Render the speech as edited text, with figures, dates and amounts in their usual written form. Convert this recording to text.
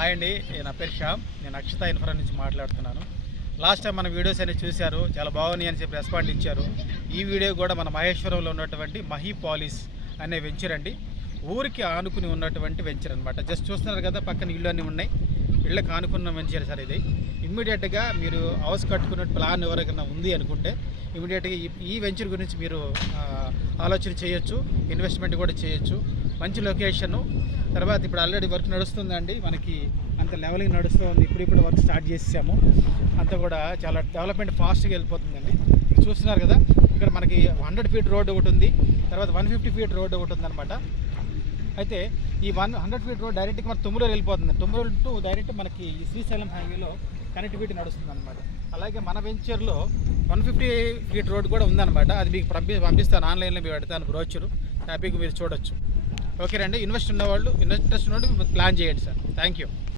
Hi అండి, నా పేరు శ్యామ్. నేను అక్షత ఇన్ఫ్రా నుంచి మాట్లాడుతున్నాను. లాస్ట్ టైం మన వీడియోస్ అనేవి చూశారు, చాలా బాగున్నాయి అని చెప్పి రెస్పాండ్ ఇచ్చారు. ఈ వీడియో కూడా మన మహేశ్వరంలో ఉన్నటువంటి మహీ పాలిస్ అనే వెంచర్ అండి. ఊరికి ఆనుకుని ఉన్నటువంటి వెంచర్ అనమాట. జస్ట్ చూస్తున్నారు కదా, పక్కన ఇళ్ళు అన్నీ ఉన్నాయి. ఇళ్ళకి ఆనుకున్న వెంచర్ సార్ ఇది. ఇమ్మీడియట్గా మీరు హౌస్ కట్టుకునే ప్లాన్ ఎవరికైనా ఉంది అనుకుంటే ఇమీడియట్గా ఈ వెంచర్ గురించి మీరు ఆలోచన చేయొచ్చు, ఇన్వెస్ట్మెంట్ కూడా చేయొచ్చు. మంచి లొకేషను. తర్వాత ఇప్పుడు ఆల్రెడీ వర్క్ నడుస్తుందండి, మనకి అంత లెవెలింగ్ నడుస్తుంది. ఇప్పుడు వర్క్ స్టార్ట్ చేసాము. అంతా కూడా చాలా డెవలప్మెంట్ ఫాస్ట్గా వెళ్ళిపోతుందండి. చూస్తున్నారు కదా, ఇక్కడ మనకి 100 ఫీట్ రోడ్ ఒకటి ఉంది, తర్వాత 150 ఫీట్ రోడ్ ఒకటి ఉందన్నమాట. అయితే ఈ 100 ఫీట్ రోడ్ డైరెక్ట్గా మన తుమ్మలూరు వెళ్ళిపోతుంది. తుమ్మలూరు టు డైరెక్ట్ మనకి ఈ శ్రీశైలం హైవేలో కనెక్టివిటీ నడుస్తుంది అనమాట. అలాగే మన వెంచర్లో 150 ఫీట్ రోడ్ కూడా ఉందన్నమాట. అది మీకు పంపిస్తాను, ఆన్లైన్లో మీరు పెడతాను బ్రోచరు, హ్యాపీగా మీరు చూడొచ్చు. ఓకేనండి. ఇంట్రెస్ట్ ఉన్నవాళ్ళు ప్లాన్ చేయండి సార్. Thank you.